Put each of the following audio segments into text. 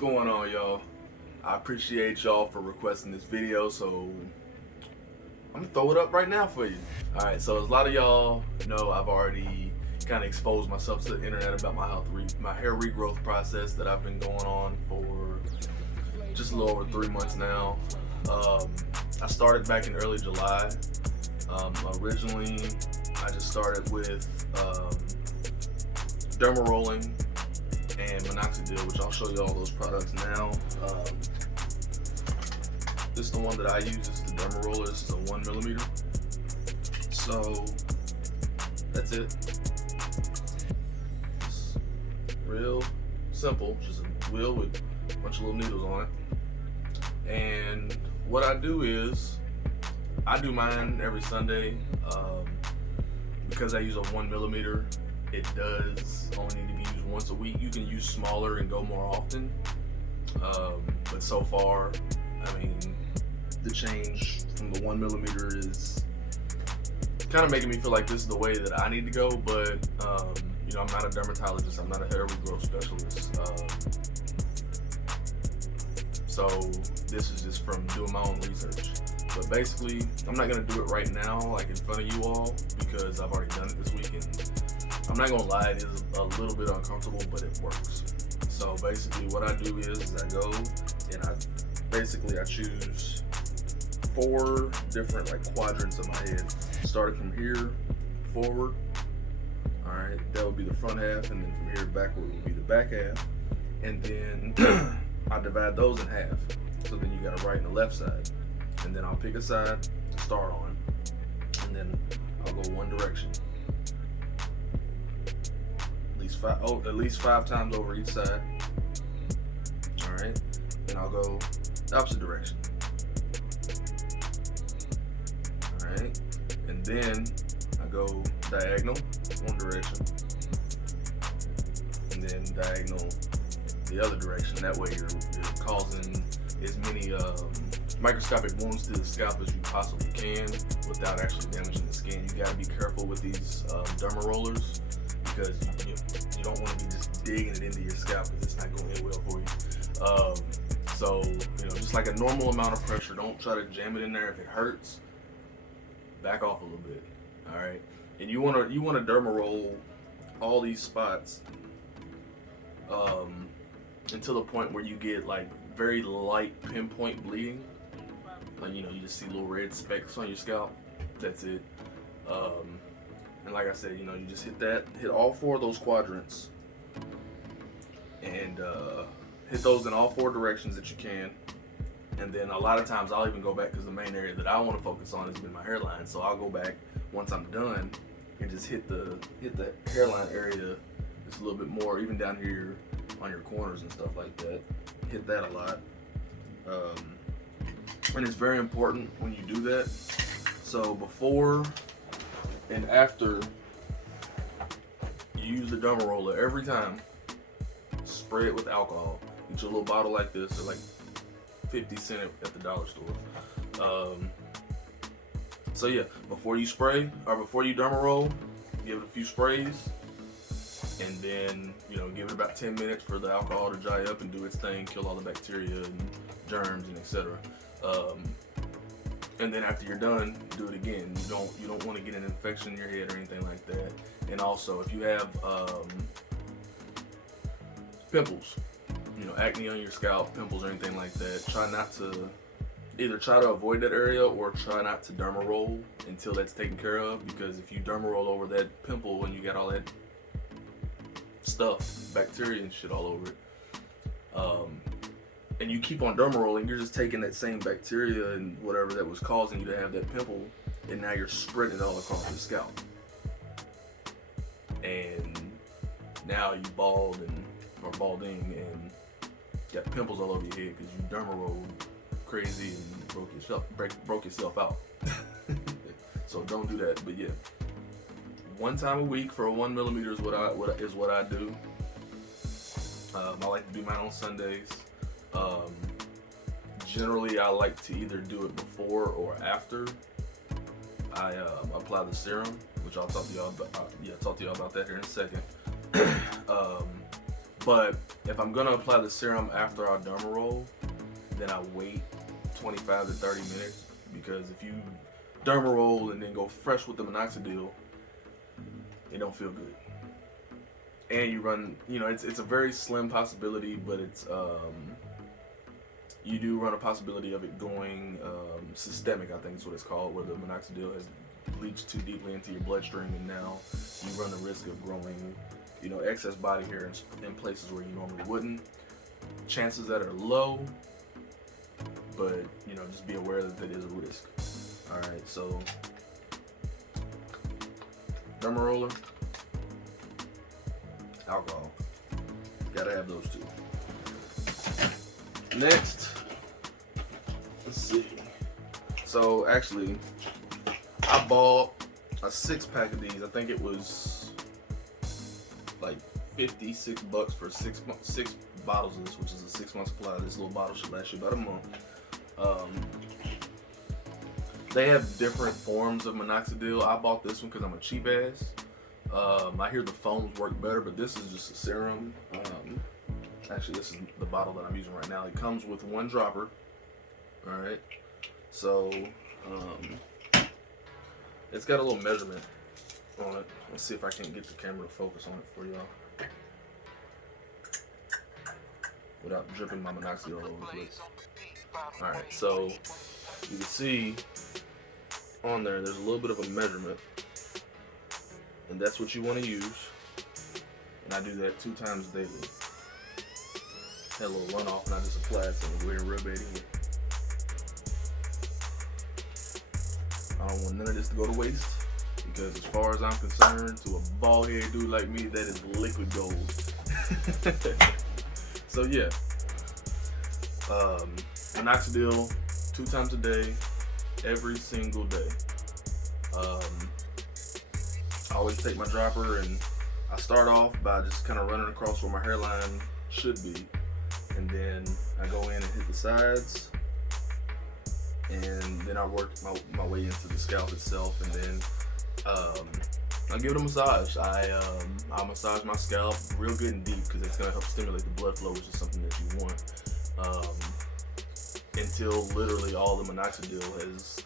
going on, y'all? I appreciate y'all for requesting this video, so I'm gonna throw it up right now for you. Alright, so as a lot of y'all know, I've already kind of exposed myself to the internet about my hair regrowth process that I've been going on for just a little over 3 months now. I started back in early July. Originally, I just started with Dermarolling and Minoxidil, which I'll show you all those products now. This is the one that I use. This is the Dermaroller. This is a 1 millimeter. So that's it. It's real simple, just a wheel with a bunch of little needles on it. And what I do is I do mine every Sunday. Because I use a 1 millimeter, it does only need to be used once a week. You can use smaller and go more often, but so far, I mean, the change from the 1 millimeter is kind of making me feel like this is the way that I need to go. But you know, I'm not a dermatologist, I'm not a hair regrowth specialist, so this is just from doing my own research. But basically, I'm not gonna do it right now, like in front of you all, because I've already done it this week, and I'm not gonna lie, it is a little bit uncomfortable, but it works. So basically, what I do is I go and I choose 4 different like quadrants of my head, starting from here forward. All right, that would be the front half, and then from here backward would be the back half, and then I divide those in half. So then you got a right and a left side. And then I'll pick a side to start on, and then I'll go one direction. At least five times over each side. All right. Then I'll go the opposite direction. All right. And then I go diagonal one direction, and then diagonal the other direction. That way you're causing as many microscopic wounds to the scalp as you possibly can without actually damaging the skin. You gotta be careful with these Dermarollers, because you don't want to be just digging it into your scalp, because it's not going to end well for you. So just like a normal amount of pressure. Don't try to jam it in there. If it hurts, back off a little bit. All right, and you want to Dermaroll all these spots until the point where you get like very light pinpoint bleeding. Like, you just see little red specks on your scalp. That's it. And like I said, you just hit all 4 of those quadrants, and hit those in all 4 directions that you can. And then a lot of times I'll even go back, because the main area that I want to focus on has been my hairline. So I'll go back once I'm done and just hit the hairline area just a little bit more, even down here on your corners and stuff like that. Hit that a lot. And it's very important when you do that. So before and after you use the Dermaroller, every time spray it with alcohol. Get your little bottle like this, or like 50 cents at the dollar store. So yeah, before you spray, or before you Dermaroll, give it a few sprays, and then give it about 10 minutes for the alcohol to dry up and do its thing, kill all the bacteria and germs and etc. And then after you're done, do it again. You don't want to get an infection in your head or anything like that. And also, if you have pimples, acne on your scalp, pimples or anything like that, try to avoid that area, or try not to Dermaroll until that's taken care of. Because if you Dermaroll over that pimple and you got all that stuff, bacteria and shit all over it, and you keep on Dermarolling, you're just taking that same bacteria and whatever that was causing you to have that pimple, and now you're spreading it all across your scalp. And now you balding and got pimples all over your head because you Dermarolled crazy and broke yourself out. So don't do that. But yeah, 1 time a week for a 1 millimeter is what I do. I like to do mine on Sundays. Generally, I like to either do it before or after I apply the serum, which I'll talk to y'all about. Talk to y'all about that here in a second. But if I'm gonna apply the serum after I dermaroll, then I wait 25 to 30 minutes, because if you dermaroll and then go fresh with the minoxidil, it don't feel good. And you run, it's a very slim possibility, but it's you do run a possibility of it going systemic, I think is what it's called, where the minoxidil has leached too deeply into your bloodstream, and now you run the risk of growing, excess body hair in places where you normally wouldn't. Chances that are low, but just be aware that that is a risk. All right, so dermaroller, alcohol, gotta have those two. Next, let's see. So actually, I bought a 6-pack of these. I think it was like $56 for six bottles of this, which is a 6-month supply. This little bottle should last you about a month. They have different forms of minoxidil. I bought this one because I'm a cheap ass. I hear the foams work better, but this is just a serum. Actually, this is the bottle that I'm using right now. It comes with 1 dropper. All right, so it's got a little measurement on it. Let's see if I can get the camera to focus on it for y'all without dripping my minoxidil all over the place. All right, so you can see on there's a little bit of a measurement, and that's what you want to use. And I do that 2 times daily. Had a little runoff, and I just applied some. Go ahead and rub it in. I don't want none of this to go to waste, because as far as I'm concerned, to a bald-headed dude like me, that is liquid gold. So yeah, minoxidil 2 times a day, every single day. I always take my dropper, and I start off by just kind of running across where my hairline should be, and then I go in and hit the sides, and then I work my way into the scalp itself, and then I give it a massage. I massage my scalp real good and deep, because it's going to help stimulate the blood flow, which is something that you want, until literally all the minoxidil has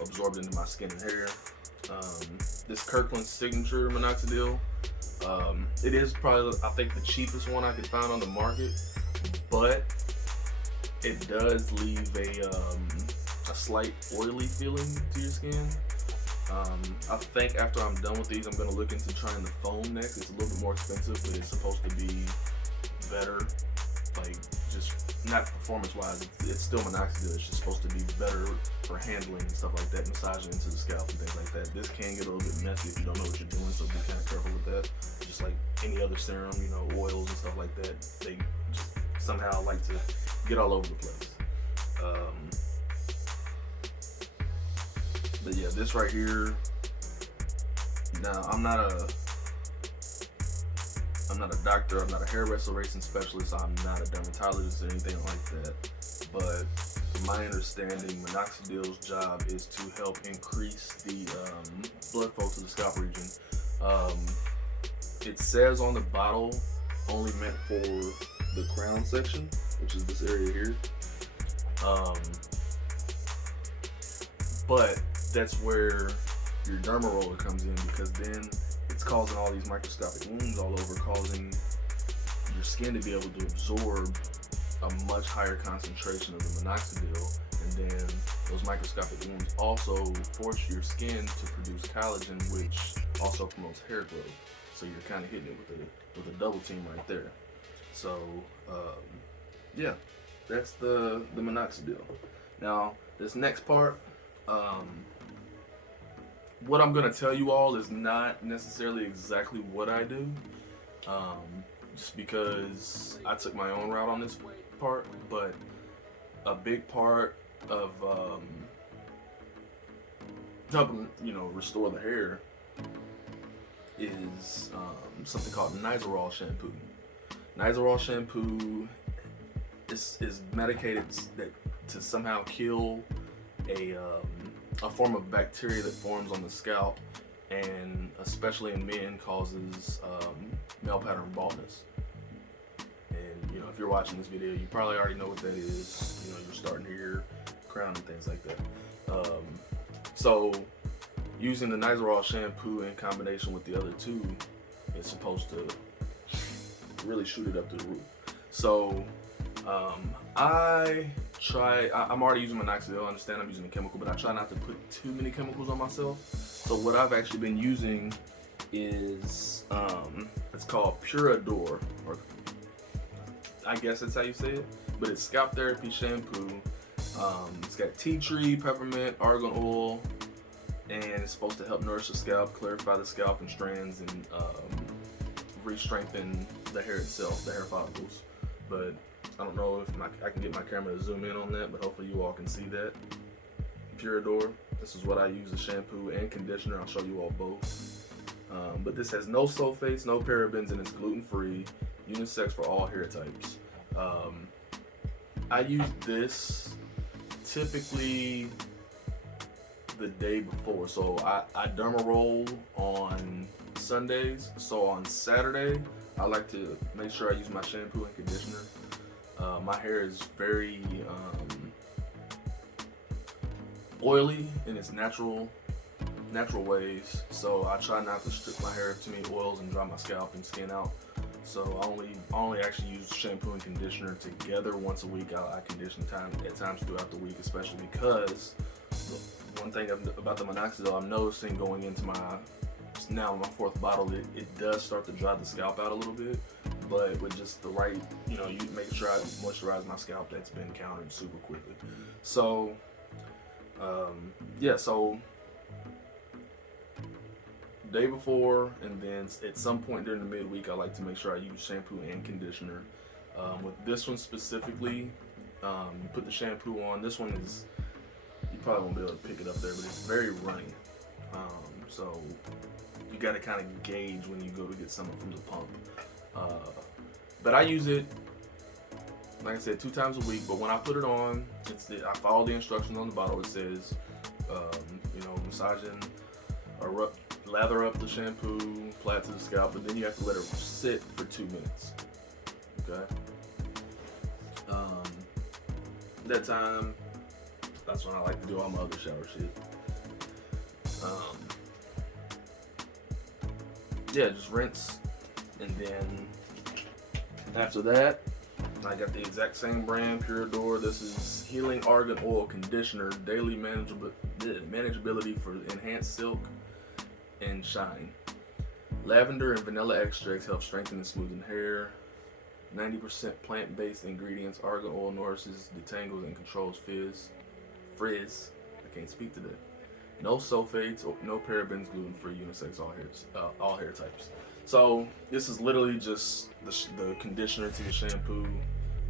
absorbed into my skin and hair. This Kirkland Signature minoxidil, it is probably, I think, the cheapest one I could find on the market, but it does leave a slight oily feeling to your skin. I think after I'm done with these, I'm going to look into trying the foam next. It's a little bit more expensive, but it's supposed to be better, like just not performance-wise. It's still minoxidil. It's just supposed to be better for handling and stuff like that, massaging into the scalp and things like that. This can get a little bit messy if you don't know what you're doing, so be kind of careful with that. Just like any other serum, oils and stuff like that, they just somehow like to get all over the place. But yeah, this right here. Now, I'm not a doctor. I'm not a hair restoration specialist. I'm not a dermatologist or anything like that. But from my understanding, minoxidil's job is to help increase the blood flow to the scalp region. It says on the bottle only meant for the crown section, which is this area here. But that's where your dermaroller comes in, because then it's causing all these microscopic wounds all over, causing your skin to be able to absorb a much higher concentration of the minoxidil, and then those microscopic wounds also force your skin to produce collagen, which also promotes hair growth. So you're kind of hitting it with a double team right there. So yeah, that's the minoxidil. Now this next part, what I'm gonna tell you all is not necessarily exactly what I do, just because I took my own route on this part. But a big part of helping restore the hair is something called Nizoral shampoo. Nizoral shampoo is medicated to somehow kill a form of bacteria that forms on the scalp, and especially in men causes male pattern baldness. if you're watching this video, you probably already know what that is. You know, you're starting here, crown and things like that. So using the Nizoral shampoo in combination with the other two is supposed to really shoot it up to the roof. So I'm already using Minoxidil. I understand I'm using a chemical, but I try not to put too many chemicals on myself. So what I've actually been using is it's called Purador, or I guess that's how you say it, but it's scalp therapy shampoo. It's got tea tree, peppermint, argan oil, and it's supposed to help nourish the scalp, clarify the scalp and strands, and re-strengthen the hair itself, the hair follicles. But I don't know if I can get my camera to zoom in on that, but hopefully you all can see that. Purador, this is what I use, the shampoo and conditioner. I'll show you all both. But this has no sulfates, no parabens, and it's gluten-free, unisex for all hair types. I use this typically the day before. So I dermaroll on Sundays. So on Saturday, I like to make sure I use my shampoo and conditioner. My hair is very oily in its natural ways, so I try not to strip my hair of too many oils and dry my scalp and skin out. So I only actually use shampoo and conditioner together once a week. I condition at times throughout the week, especially because one thing about the Minoxidil I'm noticing going into my fourth bottle, it does start to dry the scalp out a little bit, but with just the right, you make sure I moisturize my scalp, that's been countered super quickly. So so day before, and then at some point during the midweek, I like to make sure I use shampoo and conditioner. With this one specifically, you put the shampoo on. This one is, you probably won't be able to pick it up there, but it's very runny. So you got to kind of gauge when you go to get something from the pump. But I use it, like I said, 2 times a week. But when I put it on, I follow the instructions on the bottle. It says, massaging or lather up the shampoo, apply it to the scalp, but then you have to let it sit for 2 minutes. Okay. That time, that's when I like to do all my other shower shit. Just rinse, and then after that, I got the exact same brand, Purador. This is Healing Argan Oil Conditioner, daily manageability for enhanced silk and shine. Lavender and vanilla extracts help strengthen and smoothen hair. 90% plant-based ingredients. Argan oil nourishes, detangles, and controls frizz. I can't speak today. No sulfates, no parabens, gluten-free, unisex, all hair types. So this is literally just the conditioner to the shampoo.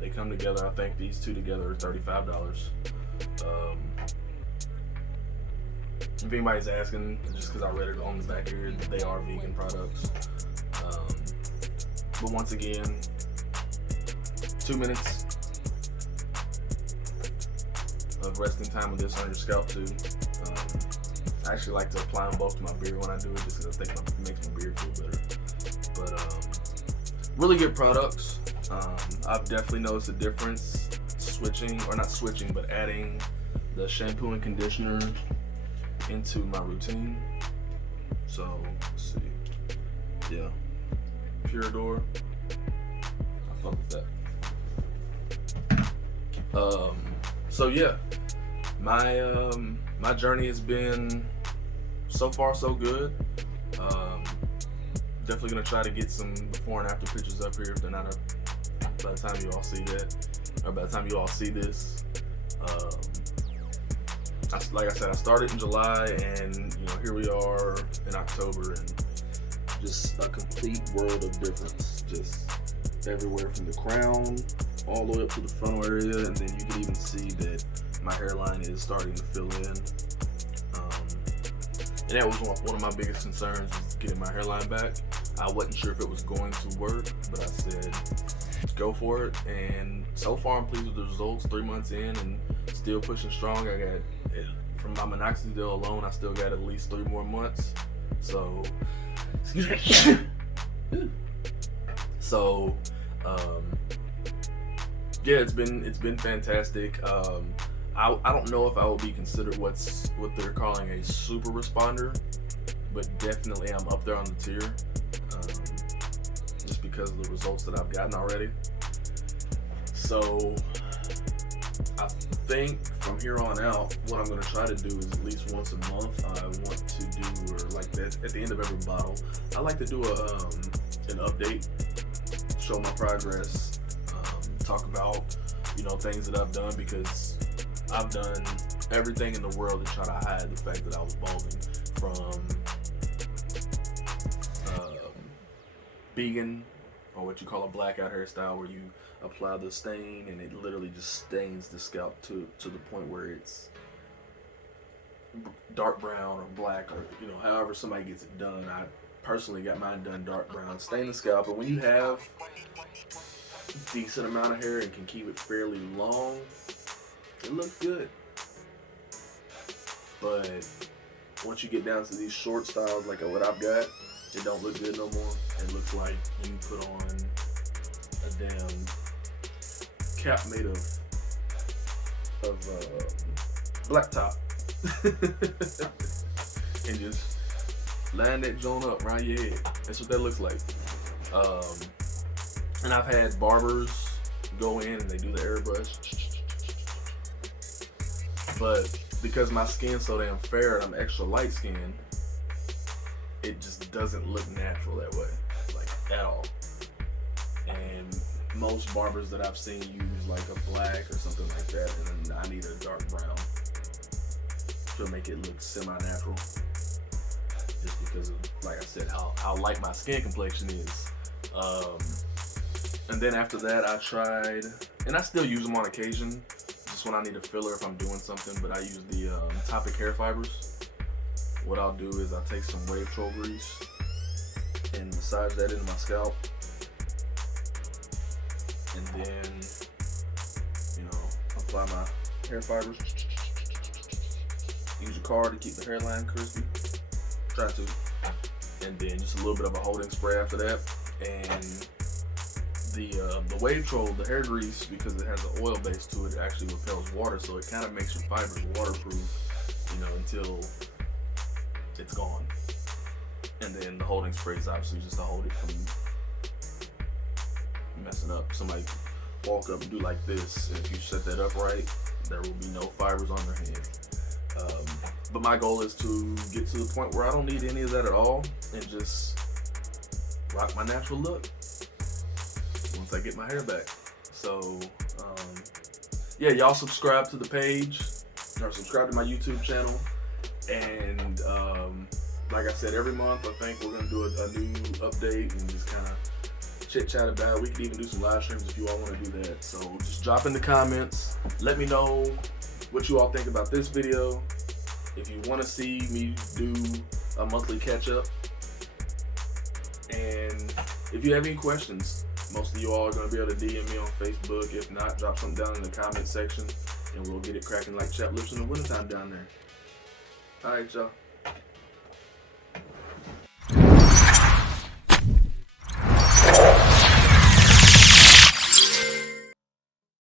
They come together. I think these two together are $35. If anybody's asking, just because I read it on the back here, they are vegan products. But once again, 2 minutes of resting time with this on your scalp too. I actually like to apply them both to my beard when I do it, just because I think it makes my beard feel better. But really good products. I've definitely noticed a difference but adding the shampoo and conditioner into my routine. So let's see. Yeah, Purador. I fuck with that. So yeah, my journey has been so far so good. Definitely gonna try to get some before and after pictures up here if they're not up by the time you all see that, or by the time you all see this. Like I said, I started in July, and here we are in October, and just a complete world of difference. Just everywhere from the crown all the way up to the frontal area, and then you can even see that my hairline is starting to fill in. And that was one of my biggest concerns, was getting my hairline back. I wasn't sure if it was going to work, but I said, go for it. And so far, I'm pleased with the results. 3 months in and still pushing strong. I got, from my Minoxidil alone, I still got at least 3 more months. So, excuse me. So, yeah, it's been fantastic. I don't know if I will be considered what they're calling a super responder, but definitely I'm up there on the tier, just because of the results that I've gotten already. So I think from here on out, what I'm going to try to do is at least once a month, I want to do, or like that at the end of every bottle, I like to do an update, show my progress, talk about, you know, things that I've done, because I've done everything in the world to try to hide the fact that I was balding, from vegan, or what you call a blackout hairstyle, where you apply the stain and it literally just stains the scalp to the point where it's dark brown or black, or, you know, however somebody gets it done. I personally got mine done dark brown, stain the scalp. But when you have a decent amount of hair and can keep it fairly long, it looks good. But once you get down to these short styles like what I've got, it don't look good no more. It looks like you put on a damn cap made of black top and just line that joint up around your head. That's what that looks like. And I've had barbers go in and they do the airbrush, but because my skin's so damn fair and I'm extra light skinned, it just doesn't look natural that way, like at all. And most barbers that I've seen use like a black or something like that, and then I need a dark brown to make it look semi-natural, just because of, like I said, how light my skin complexion is. And then after that, I tried, and I still use them on occasion, just when I need a filler if I'm doing something, but I use the Topic hair fibers. What I'll do is I'll take some wave troll grease and massage that into my scalp, and then, you know, apply my hair fibers. Use your card to keep the hairline crispy. Try to. And then just a little bit of a holding spray after that. And the wave troll, the hair grease, because it has an oil base to it, it actually repels water, so it kind of makes your fibers waterproof, you know, until it's gone. And then the holding spray is obviously just to hold it from messing up. Somebody walk up and do like this, and if you set that up right, there will be no fibers on their hand. But my goal is to get to the point where I don't need any of that at all, and just rock my natural look once I get my hair back. So yeah, y'all subscribe to the page, or subscribe to my YouTube channel. And like I said, every month I think we're gonna do a new update and just kind of chit chat about it. We can even do some live streams if you all want to do that. So just drop in the comments, let me know what you all think about this video. If you want to see me do a monthly catch up, and if you have any questions, most of you all are going to be able to DM me on Facebook. If not, drop something down in the comment section and we'll get it cracking like chap lips in the wintertime down there. Alright, y'all.